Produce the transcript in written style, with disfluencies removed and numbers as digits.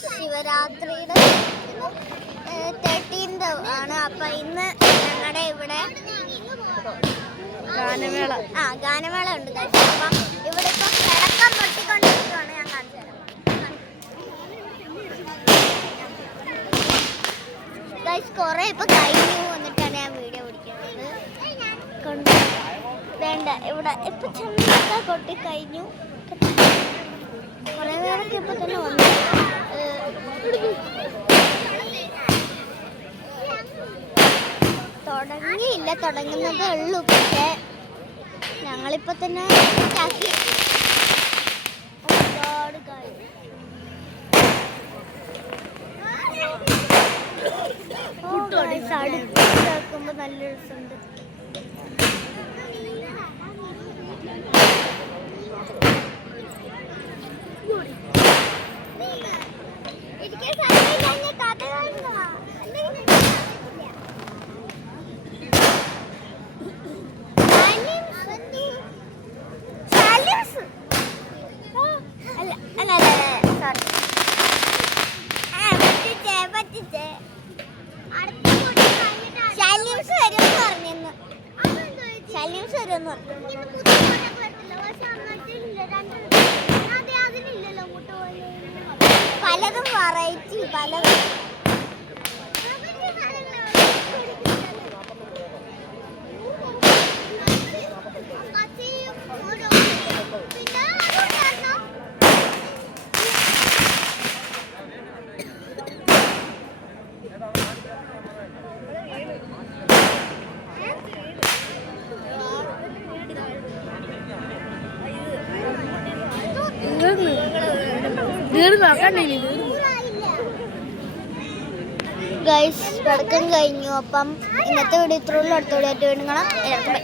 ശിവരാത്രിയുടെ 13th ആണ്. അപ്പൊ ഇന്ന് ഞങ്ങളുടെ ഇവിടെ ഗാനമേള ഉണ്ട്. അപ്പം ഇവിടെ ഇപ്പൊ കിടക്കം പൊട്ടിക്കൊണ്ടിരിക്കുകയാണ്. ഞാൻ കാണിച്ചു തരാം. കുറെ ഇപ്പൊ കഴിഞ്ഞു വന്നിട്ടാണ് ഞാൻ വീഡിയോ പിടിക്കുന്നത്. വേണ്ട, ഇവിടെ ഇപ്പൊ ചെന്നൊക്കെ കൊട്ടി കഴിഞ്ഞു. കുറെ പേരൊക്കെ ഇപ്പൊ തന്നെ വന്നു. തുടങ്ങിയില്ല, തുടങ്ങുന്നതേ ഉള്ളൂ. പക്ഷേ ഞങ്ങളിപ്പോ തന്നെ ഒരുപാട് കാര്യം അടുക്കുമ്പോ നല്ല രസമുണ്ട്. പലതും വെറൈറ്റി പലതും. ഗൈസ് കിടക്കം കഴിഞ്ഞു. അപ്പം ഇന്നത്തെ വീഡിയോ ഇത്രയുള്ള അടുത്ത വീഡിയോ ആയിട്ട് വീണ്ടും കാണാം. എല്ലാവർക്കും ബൈ.